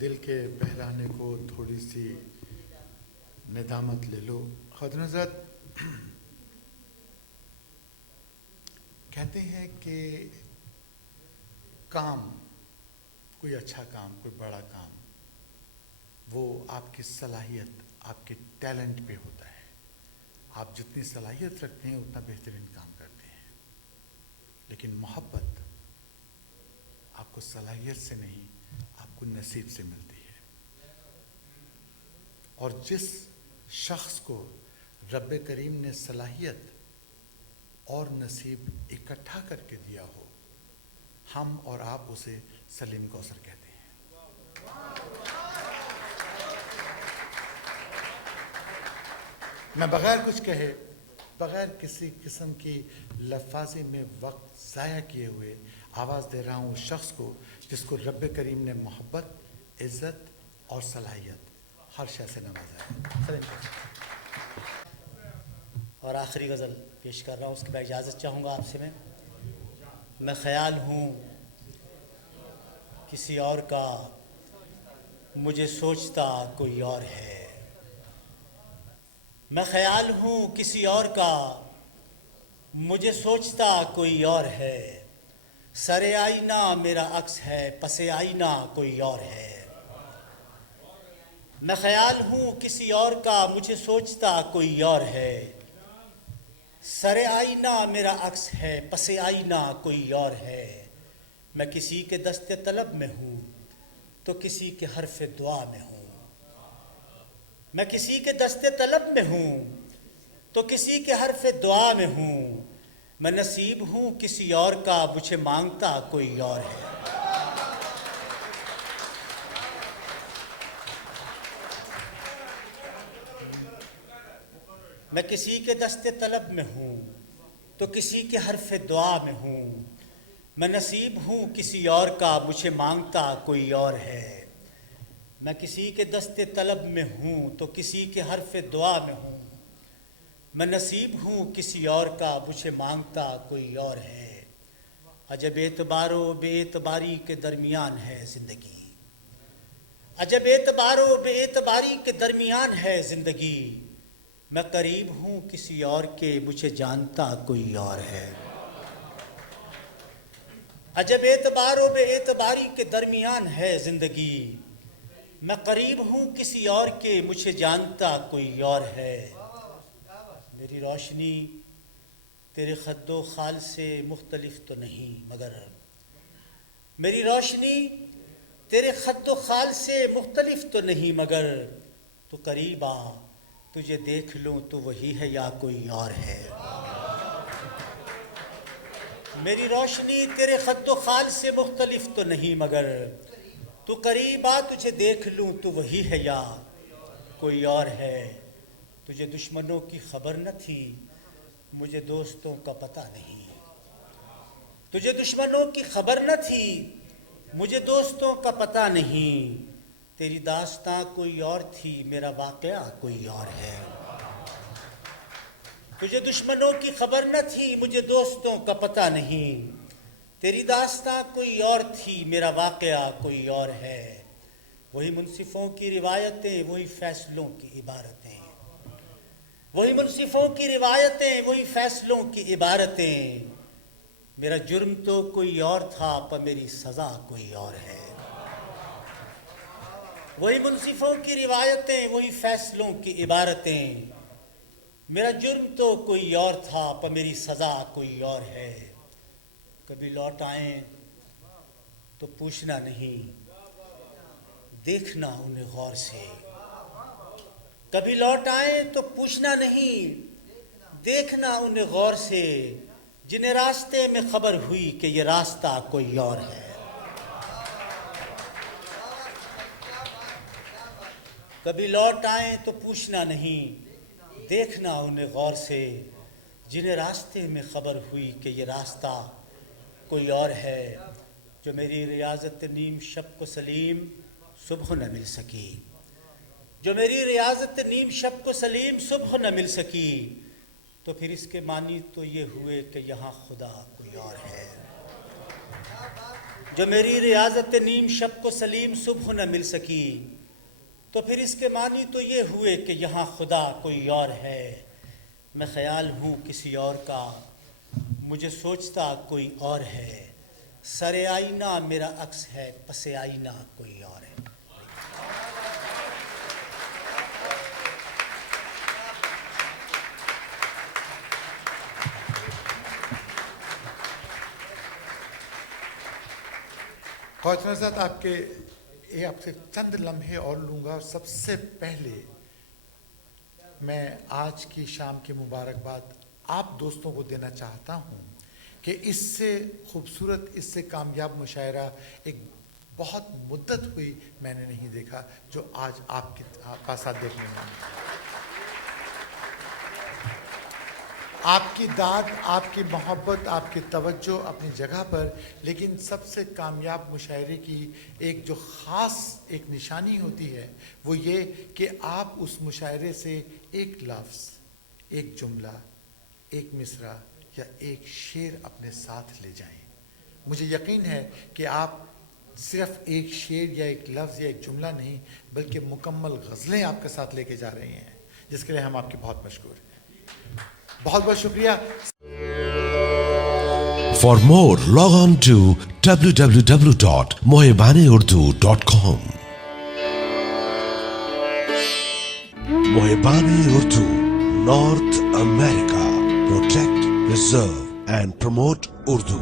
دل کے بحرانے کو تھوڑی سی ندامت لے لو. خواجہ حضرت کہتے ہیں کہ کام، کوئی اچھا کام، کوئی بڑا کام، وہ آپ کی صلاحیت، آپ کے ٹیلنٹ پہ ہوتا ہے. آپ جتنی صلاحیت رکھتے ہیں اتنا بہترین کام کرتے ہیں. لیکن محبت آپ کو صلاحیت سے نہیں، آپ کو نصیب سے ملتی ہے. اور جس شخص کو رب کریم نے صلاحیت اور نصیب اکٹھا کر کے دیا ہو، ہم اور آپ اسے سلیم کوثر کہتے ہیں. میں بغیر کچھ کہے، بغیر کسی قسم کی لفاظی میں وقت ضائع کیے ہوئے آواز دے رہا ہوں اس شخص کو جس کو رب کریم نے محبت، عزت اور صلاحیت ہر شے سے نوازا ہے. اور آخری غزل پیش کر رہا ہوں، اس کے بعد اجازت چاہوں گا آپ سے. میں خیال ہوں کسی اور کا، مجھے سوچتا کوئی اور ہے. میں خیال ہوں کسی اور کا، مجھے سوچتا کوئی اور ہے. سر آئینہ میرا عکس ہے، پس آئینہ کوئی اور ہے. میں خیال ہوں کسی اور کا، مجھے سوچتا کوئی اور ہے. سر آئینہ میرا عکس ہے، پس آئینہ کوئی اور ہے. میں کسی کے دست طلب میں ہوں تو کسی کے حرف دعا میں ہوں. میں کسی کے دست طلب میں ہوں تو کسی کے حرف دعا میں ہوں. میں نصیب ہوں کسی اور کا، مجھے مانگتا کوئی اور ہے. میں کسی کے دست طلب میں ہوں تو کسی کے حرف دعا میں ہوں. میں نصیب ہوں کسی اور کا، مجھے مانگتا کوئی اور ہے. میں کسی کے دست طلب میں ہوں تو کسی کے حرف دعا میں ہوں. میں نصیب ہوں کسی اور کا، مجھے مانگتا کوئی اور ہے. عجب اعتبار و بے اعتباری کے درمیان ہے زندگی. عجب اعتبار و بے اعتباری کے درمیان ہے زندگی. میں قریب ہوں کسی اور کے، مجھے جانتا کوئی اور ہے. عجب اعتبار و بے اعتباری کے درمیان ہے زندگی. میں قریب ہوں کسی اور کے، مجھے جانتا کوئی اور ہے. میری روشنی تیرے خد و خال سے مختلف تو نہیں مگر، میری روشنی تیرے خد و خال سے مختلف تو نہیں مگر، تو قریب آ تجھے دیکھ لوں تو وہی ہے یا کوئی اور ہے. میری روشنی تیرے خد و خال سے مختلف تو نہیں مگر، تو قریب آ تجھے دیکھ لوں تو وہی ہے یا کوئی اور ہے. تجھے دشمنوں کی خبر نہ تھی، مجھے دوستوں کا پتہ نہیں. تجھے دشمنوں کی خبر نہ تھی، مجھے دوستوں کا پتہ نہیں. تیری داستاں کوئی اور تھی، میرا واقعہ کوئی اور ہے. تجھے دشمنوں کی خبر نہ تھی، مجھے دوستوں کا پتہ نہیں. تیری داستاں کوئی اور تھی، میرا واقعہ کوئی اور ہے. وہی منصفوں کی روایتیں، وہی فیصلوں کی عبارتیں. وہی منصفوں کی روایتیں، وہی فیصلوں کی عبارتیں. میرا جرم تو کوئی اور تھا، پر میری سزا کوئی اور ہے. وہی منصفوں کی روایتیں، وہی فیصلوں کی عبارتیں. میرا جرم تو کوئی اور تھا، پر میری سزا کوئی اور ہے. کبھی لوٹ آئیں تو پوچھنا نہیں، دیکھنا انہیں غور سے. کبھی لوٹ آئیں تو پوچھنا نہیں، دیکھنا انہیں غور سے. جنہیں راستے میں خبر ہوئی کہ یہ راستہ کوئی اور ہے. کبھی لوٹ آئیں تو پوچھنا نہیں، دیکھنا انہیں غور سے. جنہیں راستے میں خبر ہوئی کہ یہ راستہ کوئی اور ہے. جو میری ریاضت نیم شب کو سلیم صبح نہ مل سکی. جو میری ریاضت نیم شب کو سلیم صبح نہ مل سکی. تو پھر اس کے معنی تو یہ ہوئے کہ یہاں خدا کوئی اور ہے. جو میری ریاضت نیم شب کو سلیم صبح نہ مل سکی، تو پھر اس کے معنی تو یہ ہوئے کہ یہاں خدا کوئی اور ہے، میں خیال ہوں کسی اور کا، مجھے سوچتا کوئی اور ہے، سر آئینہ میرا عکس ہے، پس آئینہ کوئی اور ہے۔ خواجہ صاحب آپ سے چند لمحے اور لوں گا۔ سب سے پہلے میں آج کی شام کی مبارکباد آپ دوستوں کو دینا چاہتا ہوں کہ اس سے خوبصورت، اس سے کامیاب مشاعرہ ایک بہت مدت ہوئی میں نے نہیں دیکھا جو آج آپ کے ساتھ دیکھنے میں، آپ کی داد، آپ کی محبت، آپ کی توجہ اپنی جگہ پر، لیکن سب سے کامیاب مشاعرے کی ایک جو خاص ایک نشانی ہوتی ہے وہ یہ کہ آپ اس مشاعرے سے ایک لفظ، ایک جملہ، ایک مصرع یا ایک شعر اپنے ساتھ لے جائیں۔ مجھے یقین ہے کہ آپ صرف ایک شعر یا ایک لفظ یا ایک جملہ نہیں بلکہ مکمل غزلیں آپ کے ساتھ لے کے جا رہے ہیں، جس کے لیے ہم آپ کے بہت مشکور ہیں۔ بہت بہت شکریہ۔ For more, log on to www.mohebaneurdu.com. Mohebane Urdu, North America. Protect, preserve and promote Urdu.